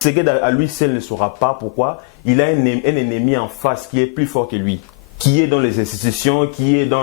Tshisekedi à lui seul ne saura pas pourquoi. Il a un ennemi en face qui est plus fort que lui, qui est dans les institutions, qui est dans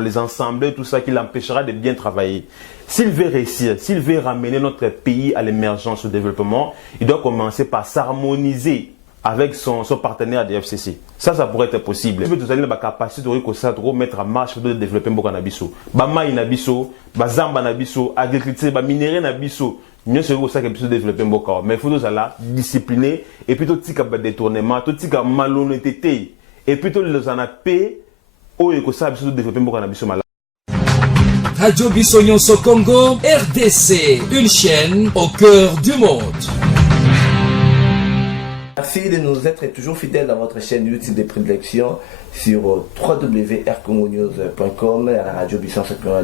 les assemblées, tout ça, qui l'empêchera de bien travailler. S'il veut réussir, s'il veut ramener notre pays à l'émergence, au développement, il doit commencer par s'harmoniser avec son partenaire de FCC. Ça pourrait être possible. Si vous avez la capacité de mettre en marche de développer un nabiso, bama inabiso, bazamba nabiso, agriculture, minerai nabiso, mieux c'est ça que besoin développer un boka. Mais il faut la discipliner et plutôt tika détournement, tout tika malhonnêteté et plutôt les en paix au que ça besoin développer un boka nabiso malade. Radio Bissonyonso Congo, RDC, une chaîne au cœur du monde. Merci de nous être toujours fidèles à votre chaîne YouTube de prédilection sur www.rcongonews.com et à la radio Bissonyonso Congo.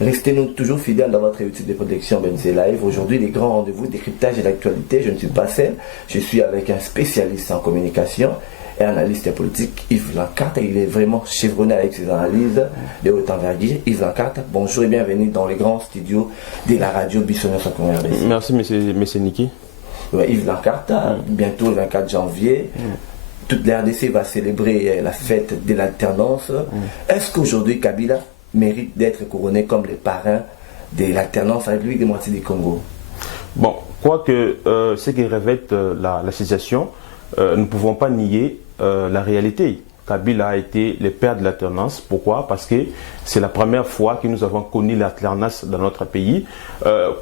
Restez-nous toujours fidèles dans votre YouTube de prédilection BNC Live. Aujourd'hui, les grands rendez-vous, décryptage et l'actualité. Je ne suis pas seul, je suis avec un spécialiste en communication et analyste politique, Yves Lancarte. Il est vraiment chevronné avec ses analyses de haute envergure. Yves Lancarte, bonjour et bienvenue dans les grands studios de la radio Bissonyonso Congo. Merci, monsieur Niki. Yves Lancarte, bientôt le 24 janvier, toute la RDC va célébrer la fête de l'alternance. Est-ce qu'aujourd'hui Kabila mérite d'être couronné comme le parrain de l'alternance en République démocratique du Congo? Bon, quoique ce qui révèle la situation, nous ne pouvons pas nier la réalité. Kabila a été le père de l'alternance. Pourquoi? Parce que c'est la première fois que nous avons connu l'alternance dans notre pays.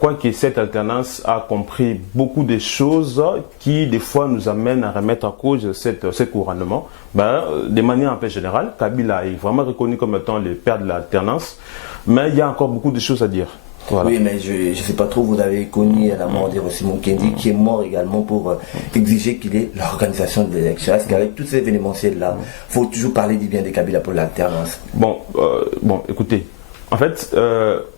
Quoique cette alternance a compris beaucoup de choses qui, des fois, nous amènent à remettre en cause ce couronnement. De manière un peu générale, Kabila est vraiment reconnu comme étant le père de l'alternance. Mais il y a encore beaucoup de choses à dire. Voilà. Oui, mais je ne sais pas trop, vous avez connu la mort de Rossi Mukendi qui est mort également pour exiger qu'il ait l'organisation de l'élection. Est-ce qu'avec tous ces événementiels-là, il faut toujours parler du bien de Kabila pour l'alternance? Bon, écoutez, en fait,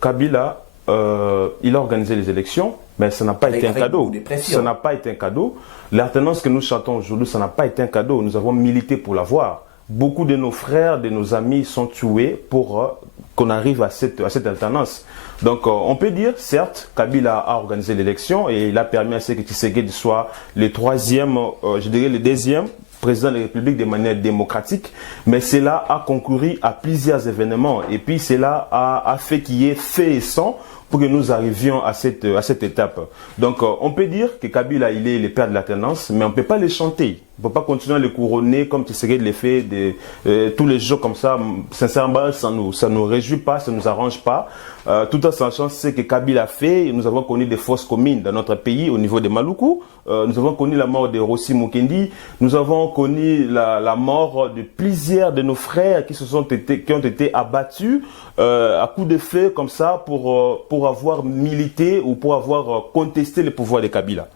Kabila, il a organisé les élections, mais ça n'a pas été un cadeau. Ça n'a pas été un cadeau. L'alternance que nous chantons aujourd'hui, ça n'a pas été un cadeau. Nous avons milité pour l'avoir. Beaucoup de nos frères, de nos amis sont tués pour qu'on arrive à cette alternance. Donc on peut dire, certes, Kabila a organisé l'élection et il a permis à ce que Tshisekedi soit le troisième, je dirais le deuxième président de la République de manière démocratique, mais cela a concouru à plusieurs événements et puis cela a fait qu'il y ait fait et sang pour que nous arrivions à cette étape. Donc on peut dire que Kabila il est le père de l'alternance, mais on ne peut pas le chanter. On ne peut pas continuer à le couronner comme Tshisekedi le fait tous les jours comme ça. Sincèrement, ça nous réjouit pas, ça nous arrange pas. Tout en sachant ce que Kabila a fait, nous avons connu des fosses communes dans notre pays au niveau de Maluku. Nous avons connu la mort de Rossi Mukendi. Nous avons connu la mort de plusieurs de nos frères qui ont été abattus à coups de feu comme ça pour avoir milité ou pour avoir contesté le pouvoir de Kabila.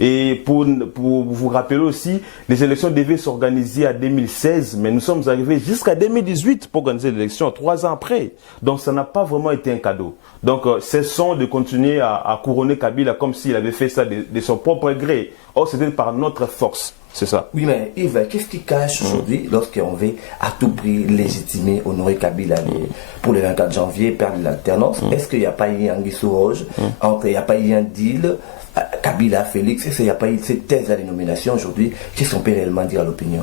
Et pour vous rappeler aussi, les élections devaient s'organiser en 2016, mais nous sommes arrivés jusqu'à 2018 pour organiser l'élection, 3 ans après. Donc ça n'a pas vraiment été un cadeau. Donc cessons de continuer à couronner Kabila comme s'il avait fait ça de son propre gré. Or c'était par notre force. C'est ça. Oui, mais Yves, qu'est-ce qui cache aujourd'hui lorsqu'on veut à tout prix légitimer, honorer Kabila pour le 24 janvier, perdre l'alternance? Est-ce qu'il n'y a pas eu un guissou rouge, il n'y a pas eu un deal Kabila, Félix, est-ce qu'il n'y a pas eu cette thèse à la nomination aujourd'hui? Qu'est-ce qu'on peut réellement dire à l'opinion?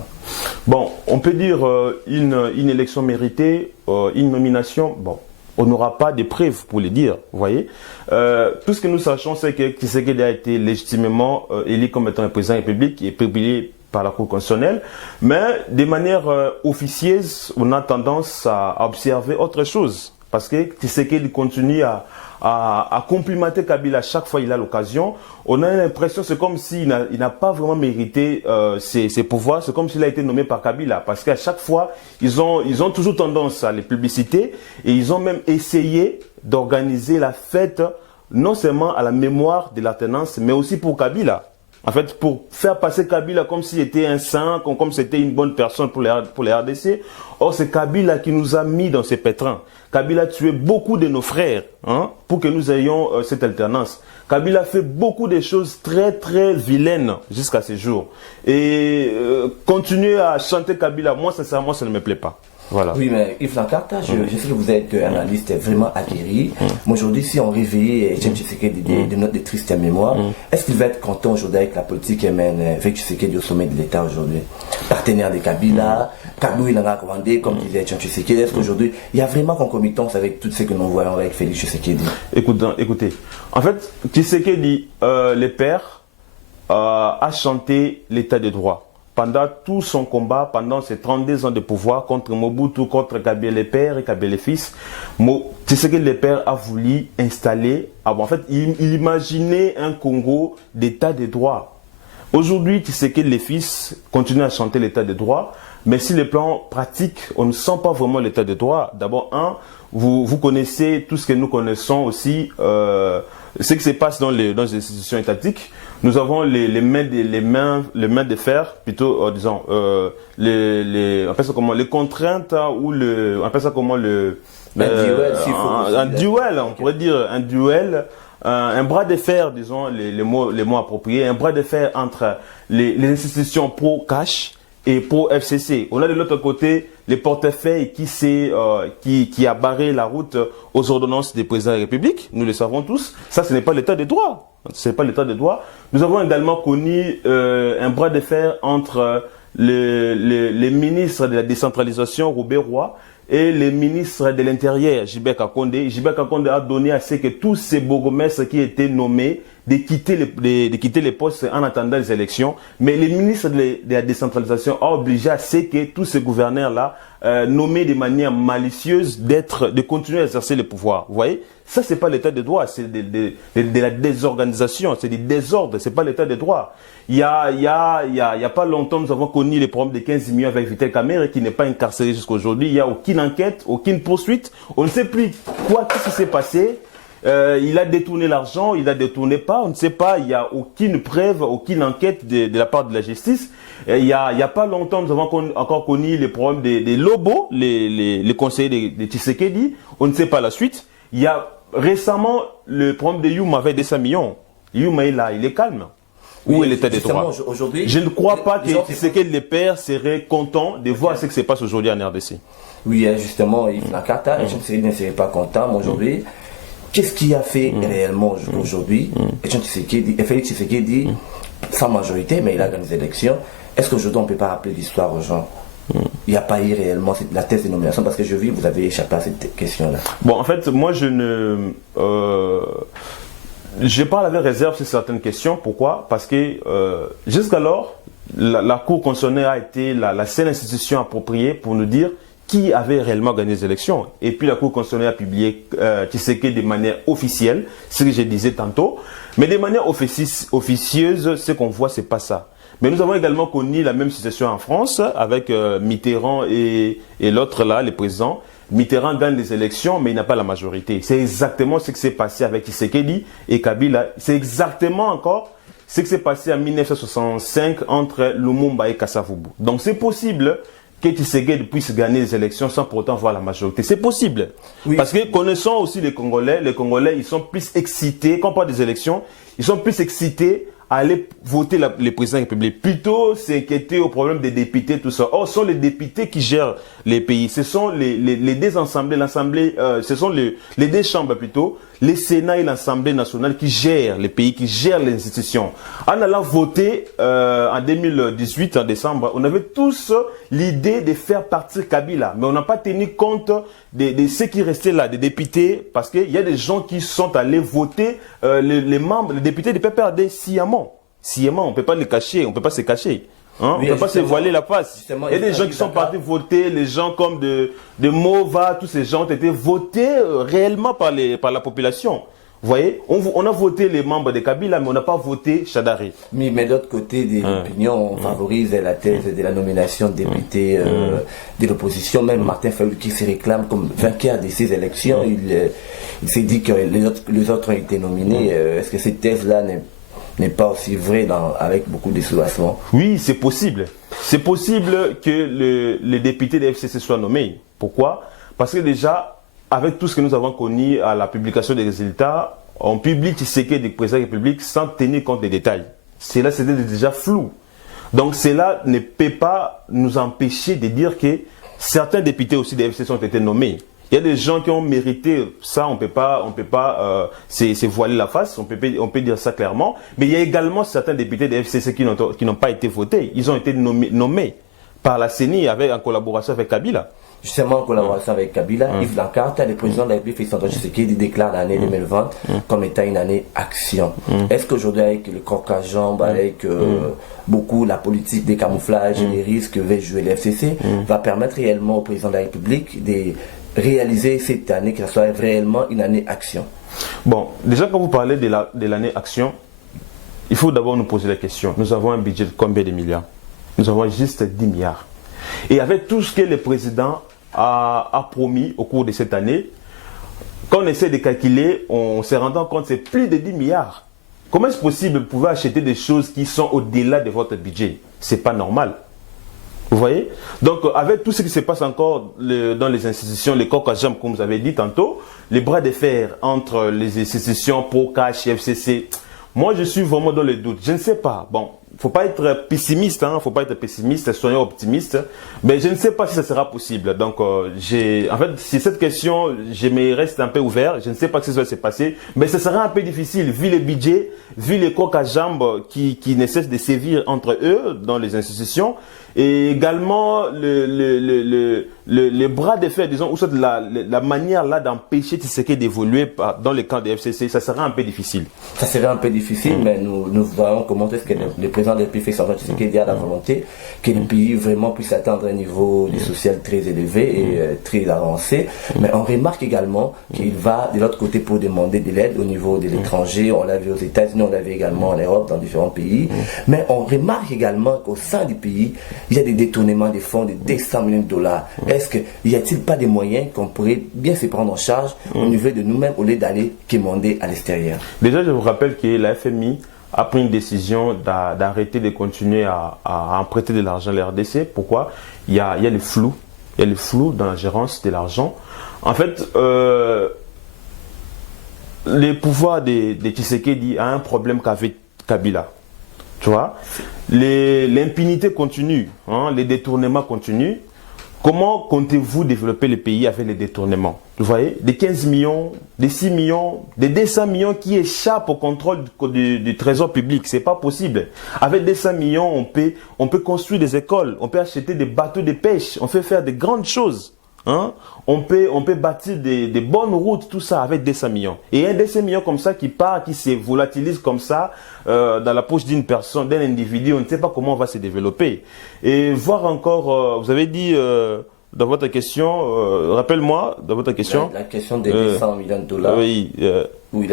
Bon, on peut dire une élection méritée, une nomination, bon. On n'aura pas de preuves pour le dire, vous voyez. Tout ce que nous sachons, c'est que Tshisekedi a été légitimement élu comme étant un président de la République et publié par la Cour constitutionnelle. Mais de manière officieuse, on a tendance à observer autre chose. Parce que Tshisekedi continue à complimenter Kabila chaque fois qu'il a l'occasion. On a l'impression que c'est comme s'il n'a pas vraiment mérité ses pouvoirs. C'est comme s'il a été nommé par Kabila. Parce qu'à chaque fois, ils ont toujours tendance à les publiciter. Et ils ont même essayé d'organiser la fête, non seulement à la mémoire de l'alternance, mais aussi pour Kabila. En fait, pour faire passer Kabila comme s'il était un saint, comme c'était une bonne personne pour les RDC. Or, c'est Kabila qui nous a mis dans ces pétrins. Kabila a tué beaucoup de nos frères pour que nous ayons cette alternance. Kabila fait beaucoup de choses très très vilaines jusqu'à ce jour. Et continuer à chanter Kabila, moi sincèrement ça ne me plaît pas. Voilà. Oui, mais Yves Lacarta, je sais que vous êtes un analyste vraiment aguerri. Mais aujourd'hui, si on réveillait Etienne Tshisekedi de notre triste mémoire, est-ce qu'il va être content aujourd'hui avec la politique qu'il mène avec Tshisekedi au sommet de l'État aujourd'hui? Partenaire de Kabila, Kabou il en a commandé, comme disait Etienne Tshisekedi. Est-ce qu'aujourd'hui, il y a vraiment concomitance avec tout ce que nous voyons avec Félix Tshisekedi? Écoutez, en fait, Tshisekedi, les pères, a chanté l'état de droit. Pendant tout son combat, pendant ses 32 ans de pouvoir contre Mobutu, contre Kabila les pères et Kabila les fils, Tshisekedi les pères a voulu installer, en fait, il imaginait un Congo d'état de droit. Aujourd'hui, Tshisekedi les fils continuent à chanter l'état de droit, mais sur le plan pratique, on ne sent pas vraiment l'état de droit. D'abord, vous connaissez tout ce que nous connaissons aussi, ce qui se passe dans les institutions étatiques. Nous avons les mains de fer, plutôt, disons, on appelle ça comment, les contraintes, ou on appelle ça comment, un duel, on pourrait dire, un duel, un bras de fer, disons, les mots appropriés, un bras de fer entre les institutions pro-cash et pro-FCC. On a de l'autre côté les portefeuilles qui a barré la route aux ordonnances des présidents de la République. Nous le savons tous. Ça, ce n'est pas l'état de droit. Ce n'est pas l'état de droit. Nous avons également connu un bras de fer entre les ministres de la décentralisation, Robert Roy, et les ministres de l'Intérieur, Gilbert Kakonde. Gilbert Kakonde a donné à ce que tous ces bourgmestres qui étaient nommés de quitter les postes en attendant les élections. Mais les ministres de la décentralisation ont obligé à ce que tous ces gouverneurs-là, nommés de manière malicieuse, de continuer à exercer le pouvoir. Vous voyez? Ça, c'est pas l'état de droit, c'est de la désorganisation, c'est du désordre, c'est pas l'état de droit. Il y a pas longtemps, nous avons connu les problèmes de 15 millions avec Vital Kamerhe qui n'est pas incarcéré jusqu'à aujourd'hui. Il n'y a aucune enquête, aucune poursuite. On ne sait plus qu'est-ce qui s'est passé. Il a détourné l'argent, il a détourné pas, on ne sait pas. Il n'y a aucune preuve, aucune enquête de la part de la justice. Il y a pas longtemps, nous avons encore connu les problèmes des Lobos, les conseillers de Tshisekedi. On ne sait pas la suite. Il y a récemment le problème de Youm avec 200 millions. Youm est là, il est calme. Où est l'état des droits? Je ne crois pas que Tshisekedi les pères seraient contents de voir ce qui se passe aujourd'hui en RDC. Oui, justement, Yves Lacarta, Tshisekedi ne serait pas content aujourd'hui. Qu'est-ce qui a fait réellement aujourd'hui Félix Tshisekedi, sans majorité, mais il a gagné les élections. Est-ce qu'aujourd'hui on ne peut pas rappeler l'histoire aux gens? Il n'y a pas eu réellement la thèse de nomination, parce que je vis, vous avez échappé à cette question-là. Bon, en fait, moi je parle avec réserve sur certaines questions. Pourquoi? Parce que jusqu'alors, la Cour constitutionnelle a été la seule institution appropriée pour nous dire qui avait réellement gagné les élections. Et puis la Cour constitutionnelle a publié Tshisekedi de manière officielle, ce que je disais tantôt. Mais de manière officieuse, ce qu'on voit, c'est pas ça. Mais nous avons également connu la même situation en France avec Mitterrand et l'autre là, le président. Mitterrand gagne les élections, mais il n'a pas la majorité. C'est exactement ce qui s'est passé avec Tshisekedi et Kabila. C'est exactement encore ce qui s'est passé en 1965 entre Lumumba et Kasavubu. Donc c'est possible que Tshisekedi puisse gagner les élections sans pour autant avoir la majorité. C'est possible. Oui. Parce que connaissant aussi les Congolais, ils sont plus excités, quand on parle des élections, ils sont plus excités à aller voter les présidents de la République. Plutôt s'inquiéter au problème des députés, tout ça. Or, ce sont les députés qui gèrent les pays. Ce sont les deux assemblées, ce sont les deux chambres plutôt, les Sénats et l'Assemblée nationale qui gèrent les pays, qui gèrent les institutions. En allant voter en 2018, en décembre, on avait tous l'idée de faire partir Kabila. Mais on n'a pas tenu compte de ceux qui restaient là, des députés, parce qu'il y a des gens qui sont allés voter, les membres, les députés du PPRD sciemment. Sciemment, on ne peut pas les cacher, on ne peut pas se cacher. Hein? Oui, on ne peut pas se voiler la face. Il y a des gens qui sont partis voter, les gens comme de Mova, tous ces gens ont été votés réellement par la population. Vous voyez, on a voté les membres de Kabila, mais on n'a pas voté Chadari. Mais d'autre côté, des opinions, on favorise la thèse de la nomination de députés de l'opposition. Même Martin Fayulu qui se réclame comme vainqueur de ces élections, il s'est dit que les autres ont été nominés. Est-ce que cette thèse-là n'est pas aussi vraie avec beaucoup de soulagement? Oui, c'est possible. C'est possible que les députés de FCC soient nommés. Pourquoi? Parce que déjà, avec tout ce que nous avons connu à la publication des résultats, on publie Tshisekedi des présidents de la République sans tenir compte des détails. Cela, c'était déjà flou. Donc, cela ne peut pas nous empêcher de dire que certains députés aussi des FCC ont été nommés. Il y a des gens qui ont mérité ça, on peut pas c'est voiler la face, on peut dire ça clairement. Mais il y a également certains députés des FCC qui n'ont pas été votés. Ils ont été nommés par la CENI en collaboration avec Kabila. Justement, en collaboration avec Kabila, Yves Lancarte, le président de la République, Félix Antoine Tshisekedi, déclare l'année 2020 comme étant une année action. Est-ce qu'aujourd'hui, avec le coq à jambes, avec beaucoup la politique des camouflages et les risques que va jouer le FCC, va permettre réellement au président de la République de réaliser cette année, que ce soit réellement une année action? Bon, déjà quand vous parlez de l'année action, il faut d'abord nous poser la question. Nous avons un budget de combien de milliards? Nous avons juste 10 milliards. Et avec tout ce que le président a promis au cours de cette année, quand on essaie de calculer, on se rend compte que c'est plus de 10 milliards. Comment est-ce possible de pouvoir acheter des choses qui sont au-delà de votre budget? C'est pas normal. Vous voyez? Donc, avec tout ce qui se passe encore dans les institutions, les coqs à jambes, comme vous avez dit tantôt, les bras de fer entre les institutions Procash et FCC, moi, je suis vraiment dans le doute. Je ne sais pas. Bon, faut pas être pessimiste, hein. Faut pas être pessimiste, soyons optimistes. Mais je ne sais pas si ça sera possible. Donc, en fait, si cette question, je me reste un peu ouvert. Je ne sais pas ce qui va se passer. Mais ce sera un peu difficile, vu les budgets, vu les coqs à jambes qui ne cessent de sévir entre eux dans les institutions. Et également les bras de fer, disons, ou soit la manière là d'empêcher Tshisekedi d'évoluer dans les camps des FCC, ça sera un peu difficile. Ça serait un peu difficile, mais nous voyons comment est-ce que le président de la République, Félix Antoine Tshisekedi, a la volonté que le pays vraiment puisse atteindre un niveau social très élevé et très avancé. Mais on remarque également qu'il va de l'autre côté pour demander de l'aide au niveau de l'étranger. On l'a vu aux États-Unis, on l'a vu également en Europe, dans différents pays. Mais on remarque également qu'au sein du pays, il y a des détournements de fonds de 200 millions de dollars. Est-ce qu'il n'y a-t-il pas des moyens qu'on pourrait bien se prendre en charge au niveau de nous-mêmes au lieu d'aller quémander à l'extérieur? Déjà, je vous rappelle que la FMI a pris une décision d'arrêter de continuer à emprunter de l'argent à la RDC. Pourquoi? Il y a le flou. Il y a le flou dans la gérance de l'argent. En fait, les pouvoirs de Tshisekedi a un problème qu'avec Kabila. Tu vois, l'impunité continue, hein, les détournements continuent. Comment comptez-vous développer le pays avec les détournements? Vous voyez, des 15 millions, des 6 millions, des 200 millions qui échappent au contrôle du trésor public. C'est pas possible. Avec 200 millions, on peut construire des écoles, on peut acheter des bateaux de pêche, on peut faire de grandes choses. Hein? On peut bâtir des bonnes routes, tout ça avec 200 millions. Et un 200 millions comme ça qui part, qui se volatilise comme ça dans la poche d'une personne, d'un individu, on ne sait pas comment on va se développer. Et voir encore, vous avez dit dans votre question, rappelle-moi dans votre question. La question des 200 millions de dollars. Oui. Oui,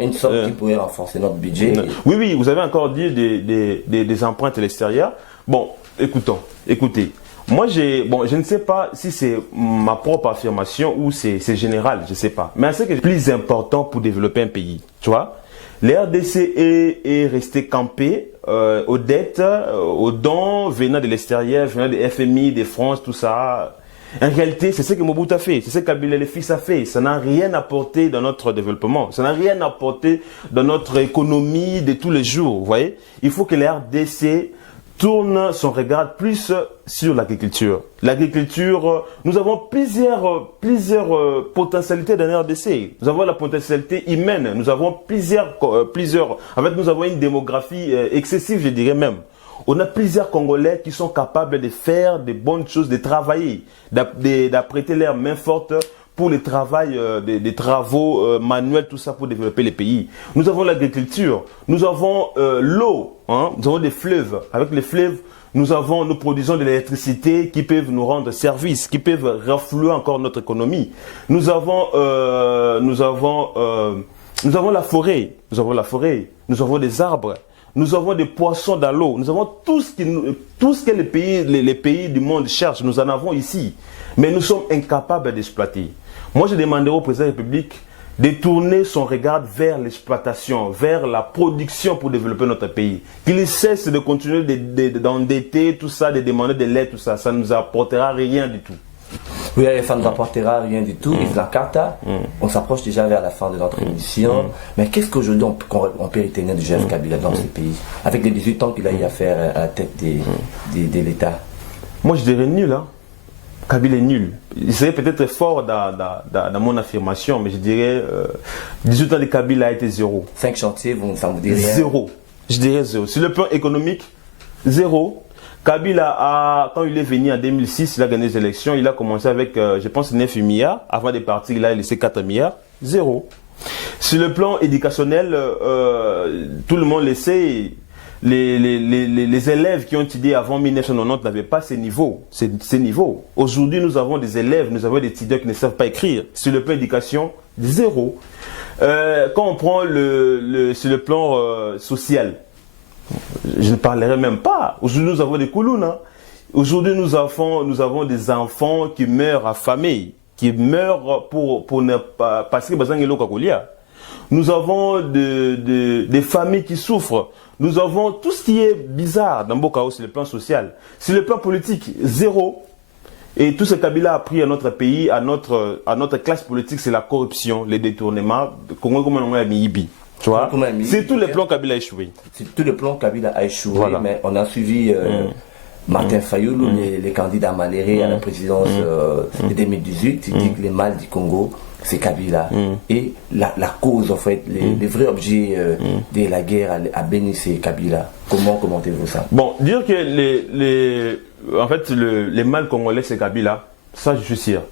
une somme qui pourrait renforcer notre budget. Oui, vous avez encore dit des empreintes à l'extérieur. Bon, écoutez. Moi, je ne sais pas si c'est ma propre affirmation ou c'est général, je ne sais pas. Mais ce qui est plus important pour développer un pays, tu vois, les RDC est resté campé aux dettes, aux dons venant de l'extérieur, venant des FMI, de France, tout ça. En réalité, c'est ce que Mobutu a fait, c'est ce que Kabila le fils a fait. Ça n'a rien apporté dans notre développement, ça n'a rien apporté dans notre économie de tous les jours, vous voyez. Il faut que les RDC tourne son regard plus sur l'agriculture. L'agriculture, nous avons plusieurs potentialités dans la RDC. Nous avons la potentialité humaine, nous avons plusieurs. En fait, nous avons une démographie excessive, je dirais même. On a plusieurs Congolais qui sont capables de faire de bonnes choses, de travailler, d'apprêter leur main forte pour le travail, des travaux manuels, tout ça pour développer les pays. Nous avons l'agriculture, nous avons l'eau, hein, nous avons des fleuves. Avec les fleuves, nous produisons de l'électricité qui peuvent nous rendre service, qui peuvent renflouer encore notre économie. Nous avons la forêt, nous avons des arbres. Nous avons des poissons dans l'eau. Nous avons tout ce que les pays du monde cherchent. Nous en avons ici. Mais nous sommes incapables d'exploiter. Moi, je demanderai au président de la République de tourner son regard vers l'exploitation, vers la production pour développer notre pays. Qu'il cesse de continuer d'endetter tout ça, de demander de l'aide, tout ça. Ça ne nous apportera rien du tout. Oui, ça ne nous apportera rien du tout. Yves Lancarte, on s'approche déjà vers la fin de notre émission. Mais qu'est-ce qu'aujourd'hui on peut retenir de Joseph Kabila dans ce pays, avec les 18 ans qu'il a eu à faire à la tête de l'État? Moi, je dirais nul. Hein. Kabila est nul. Il serait peut-être fort dans mon affirmation, mais je dirais 18 ans de Kabila a été zéro. 5 chantiers, ça vous dit rien? Zéro. Je dirais zéro. Sur le plan économique, zéro. Kabila, quand il est venu en 2006, il a gagné les élections, il a commencé avec, je pense, 9 milliards. Avant de partir, il a laissé 4 milliards. Zéro. Sur le plan éducationnel, tout le monde le sait, les élèves qui ont étudié avant 1990 n'avaient pas ces niveaux. Aujourd'hui, nous avons des élèves, nous avons des étudiants qui ne savent pas écrire. Sur le plan éducation, zéro. Quand on prend sur le plan social, je ne parlerai même pas. Aujourd'hui, nous avons des koulounes. Hein. Aujourd'hui, nous avons des enfants qui meurent affamés, qui meurent pour ne pas passer besoin de l'eau. Nous avons des familles qui souffrent. Nous avons tout ce qui est bizarre dans Bokao sur le plan social. Sur le plan politique, zéro. Et tout ce que Kabila a pris à notre pays, à notre classe politique, c'est la corruption, les détournements. Tu vois, c'est tout le plan Kabila a échoué. C'est tout le plan Kabila a échoué, voilà. Mais on a suivi Martin Fayoulou, les candidats malérés à la présidence de 2018. Il dit que les mal du Congo, c'est Kabila. Et la cause, en fait, les vrais objets de la guerre à Béni, c'est Kabila. Comment commentez-vous ça? Bon, dire que les mal congolais, c'est Kabila, ça je suis sûr.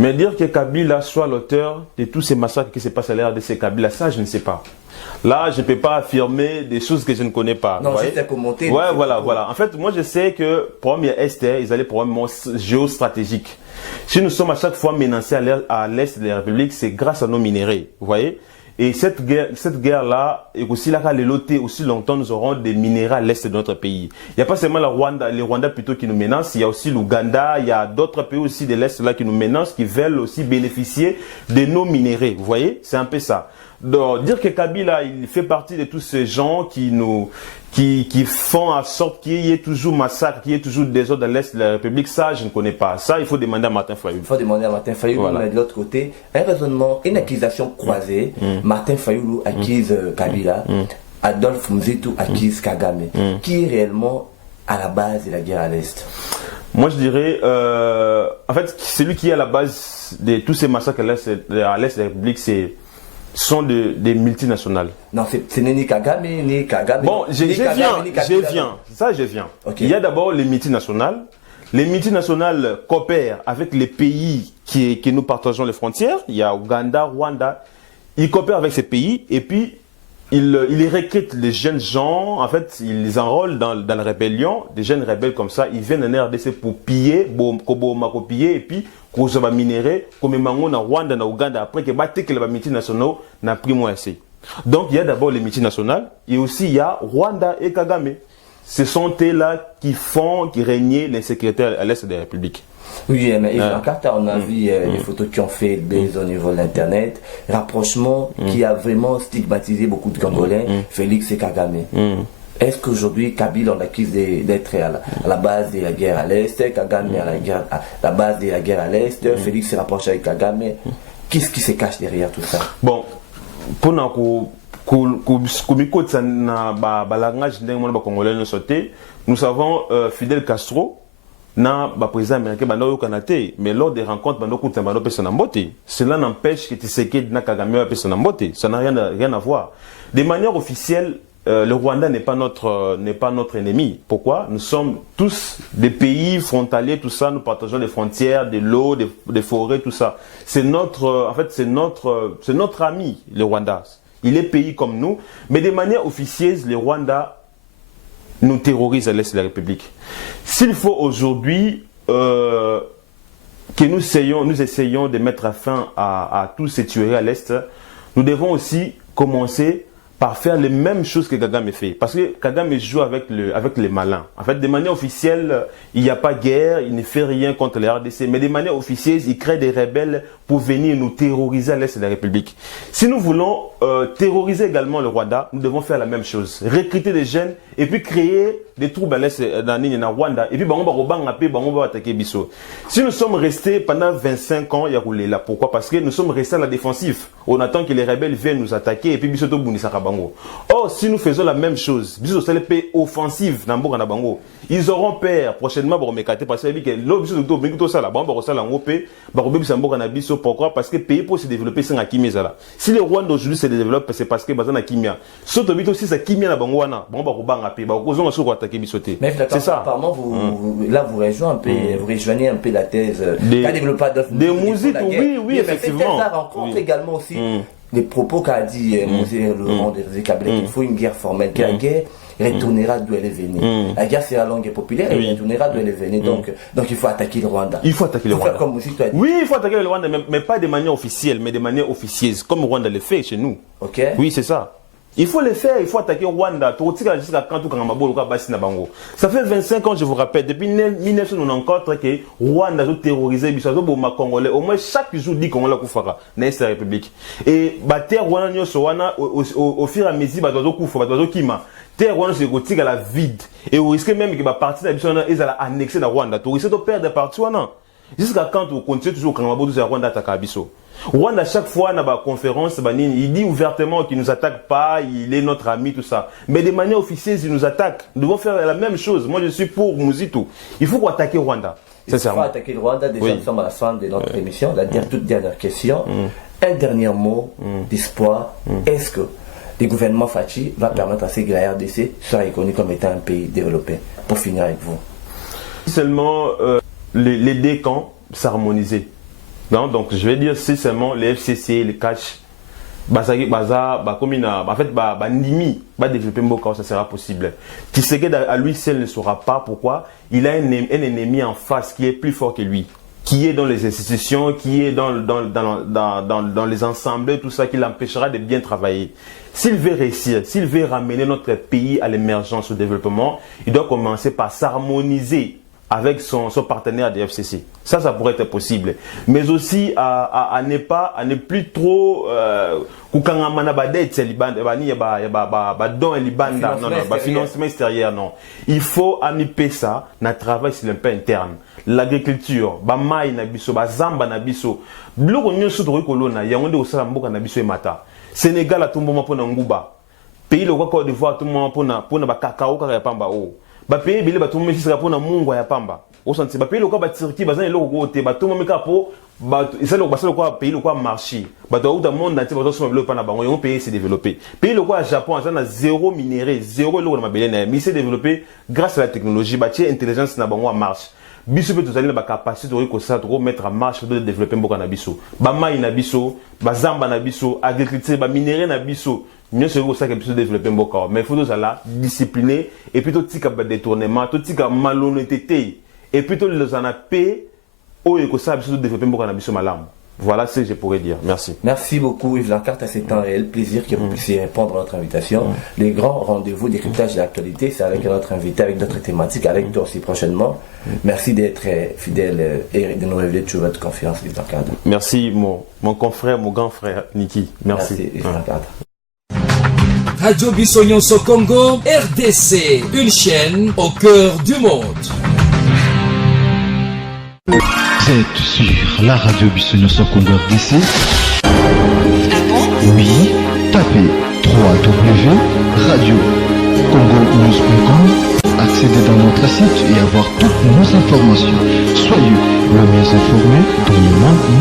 Mais dire que Kabila soit l'auteur de tous ces massacres qui se passent à l'ère de ces Kabila, ça je ne sais pas. Là, je ne peux pas affirmer des choses que je ne connais pas. Non, c'était commenté. Ouais, voilà. En fait, moi, je sais que, pour il y a Esther, ils allaient pour un géostratégique. Si nous sommes à chaque fois menacés à l'Est de la République, c'est grâce à nos minéraux. Vous voyez? Et cette guerre-là, et aussi là, aussi longtemps, nous aurons des minéraux à l'Est de notre pays. Il n'y a pas seulement les Rwandais plutôt qui nous menacent, il y a aussi l'Ouganda, il y a d'autres pays aussi de l'Est là qui nous menacent, qui veulent aussi bénéficier de nos minéraux. Vous voyez? C'est un peu ça. Donc, dire que Kabila, il fait partie de tous ces gens qui font en sorte qu'il y ait toujours massacre, qu'il y ait toujours désordre dans l'Est de la République, ça, je ne connais pas. Ça, il faut demander à Martin Fayoulou. Il faut demander à Martin Fayoulou, voilà. Mais de l'autre côté, un raisonnement, une accusation croisée, Martin Fayoulou accuse Kabila, Adolphe Mzitou accuse Kagame. Qui est réellement à la base de la guerre à l'Est? Moi, je dirais, en fait, celui qui est à la base de tous ces massacres à l'Est de la République, sont des multinationales. Non, ce n'est ni Kagame, ni Kagame. Bon, je viens. Okay. Il y a d'abord les multinationales. Les multinationales coopèrent avec les pays que nous partageons les frontières. Il y a Ouganda, Rwanda. Ils coopèrent avec ces pays et puis ils recrutent les jeunes gens. En fait, ils les enrôlent dans la rébellion. Des jeunes rebelles comme ça, ils viennent en RDC pour piller, et puis pour se minérer, comme Mango na Rwanda, na Ouganda, après que les multinationaux n'a pris moins assez. Donc il y a d'abord les multinationales, et aussi il y a Rwanda et Kagame. Ce sont eux-là qui règnent l'insécurité à l'Est de la République. Oui, mais en Qatar, on a vu les photos qui ont fait au niveau de l'Internet, rapprochement qui a vraiment stigmatisé beaucoup de Congolais, Félix et Kagame. Est-ce qu'aujourd'hui, Kabila, on accuse d'être à la base de la guerre à l'Est, Kagame à la base de la guerre à l'Est, Félix se rapproche avec Kagame? Qu'est-ce qui se cache derrière tout ça? Bon, pour nous savons Fidel Castro, président américain, mais lors des rencontres, cela n'empêche que Tshisekedi na Kagame ça n'a rien à voir. De manière officielle, le Rwanda n'est pas notre ennemi. Pourquoi? Nous sommes tous des pays frontaliers, tout ça, nous partageons des frontières, de l'eau, des forêts, tout ça. C'est notre ami, le Rwanda. Il est pays comme nous, mais de manière officieuse, le Rwanda nous terrorise à l'Est de la République. S'il faut aujourd'hui que nous essayons de mettre fin à tous ces tueries à l'Est, nous devons aussi commencer par faire les mêmes choses que Kagame fait. Parce que Kagame joue avec les malins. En fait, de manière officielle, il n'y a pas guerre, il ne fait rien contre les RDC. Mais de manière officieuse, il crée des rebelles pour venir nous terroriser à l'Est de la République. Si nous voulons terroriser également le Rwanda, nous devons faire la même chose. Recruter des jeunes et puis créer des troubles à l'Est de Rwanda. Et puis, on va attaquer Bisso. Si nous sommes restés pendant 25 ans, il y a roulé là. Pourquoi? Parce que nous sommes restés à la défensive. On attend que les rebelles viennent nous attaquer et puis Bisso to Bunisakaba. bango. Or, si nous faisons la même chose, bisous c'est le pays offensif dans mboka na bango, ils auront peur prochainement pour mekate parce que l'eau bisous tout bingo ça là, bango ça là ngopé, bango bisous mboka na biso pourquoi? Parce que pays pour se développer sans akimia là. Si le Rwanda aujourd'hui se développe, c'est parce que bazana kimia. Surtout bito si ça kimia na bango wana, bango ba banga pe, ba kozonga sur attaquer bisoté. C'est ça. Apparemment vous rejoignez un peu, vous rejoignez un peu la thèse qu'a développé Adolphe des musiques, oui, effectivement. Ça rencontre également aussi les propos qu'a dit Laurent Désiré Kabila qu'il faut une guerre formelle, que la guerre retournera d'où elle est venue. La guerre sera longue et populaire et retournera d'où elle est venue. Donc il faut attaquer le Rwanda. Il faut attaquer le Rwanda. Comme aussi, toi, oui, il faut attaquer le Rwanda, mais pas de manière officielle, mais de manière officieuse, comme le Rwanda le fait chez nous. Ok. Oui, c'est ça. Il faut le faire, il faut attaquer Rwanda. Ça fait 25 ans, je vous rappelle, depuis 1994 que Rwanda a terrorisé les Congolais. Au moins chaque jour, dit Congolais Koufara, dans la République. Et terre Rwanda, au fur et à mesure, terre Rwanda, c'est la vide. Et vous risquez même que la partie de la annexer dans Rwanda. Vous risquez de perdre partie. Jusqu'à quand vous continuez toujours au Rwanda attaque Abisso. Rwanda, à chaque fois, dans la conférence, il dit ouvertement qu'il ne nous attaque pas, il est notre ami, tout ça. Mais de manière officieuse, il nous attaque. Nous devons faire la même chose. Moi, je suis pour Mouzitou. Il faut attaquer Rwanda. Il faut attaquer le Rwanda. Déjà, nous sommes à la fin de notre émission. La toute dernière question. Un dernier mot d'espoir. Est-ce que le gouvernement Fachi va permettre à ces RDC soit reconnu comme étant un pays développé? Pour finir avec vous. Seulement les deux camps s'harmoniser. Donc je vais dire c'est seulement les FCC, les catch, en fait, Nimi va développer Mboka, ça sera possible. Tshisekedi à lui seul ne saura pas pourquoi. Il a un ennemi en face qui est plus fort que lui, qui est dans les institutions, qui est dans les ensembles, tout ça, qui l'empêchera de bien travailler. S'il veut réussir, s'il veut ramener notre pays à l'émergence, au développement, il doit commencer par s'harmoniser avec son partenaire des FCC. Ça pourrait être possible. Mais aussi à ne plus trop financement extérieur, non. Il faut amiper ça dans le travail sur le plan interne. L'agriculture, bamaï na biso, bazamba na biso. Bloko nyonso to kolona, yango de osala mboka na biso emata. Sénégal a tout moment pour nguba. Pays le Côte d'Ivoire tout moment pour na ba cacao ka pamba o. Ba pays bile ba tout moment sera pour na mungu ya pamba. Au senti ba pays le ba Turquie bazan le ko te ba tout moment ka po ba ça le quoi pays le quoi marché. Ba to uta monde entier ba to so le pa na bango yon pays s'est développé. Pays le quoi Japon ça na zéro minerai, zéro le na belene mais s'est développé grâce à la technologie, ba tie intelligence na bango marche. Biso peut tous aller la capacité de mettre en marche de développer mboka na biso. Ba mai na biso, ba zamba na biso, agriculture, ba minerai na biso. Nous c'est ça que biso développer mboka. Mais il faut tous aller discipliner et puis tout tika ba détournement, tout tika malhonnêteté et puis tout les en a paix au que ça biso développer mboka na biso malam. Voilà ce que je pourrais dire. Merci. Merci beaucoup Yves Lancarte. C'est un réel plaisir que vous puissiez répondre à notre invitation. Les grands rendez-vous décryptage de l'actualité, c'est avec notre invité, avec d'autres thématiques, avec toi aussi prochainement. Merci d'être fidèle et de nous révéler toujours votre confiance, Yves Lancarte. Merci mon confrère, mon grand frère Niki. Merci Yves Lancarte. Radio Bissonyonso Congo, RDC, une chaîne au cœur du monde. Vous êtes sur la radio Bissonyonso Congo RDC. Oui, tapez www.radiocongonews.com, accédez dans notre site et avoir toutes nos informations. Soyez le mieux informés dans le monde.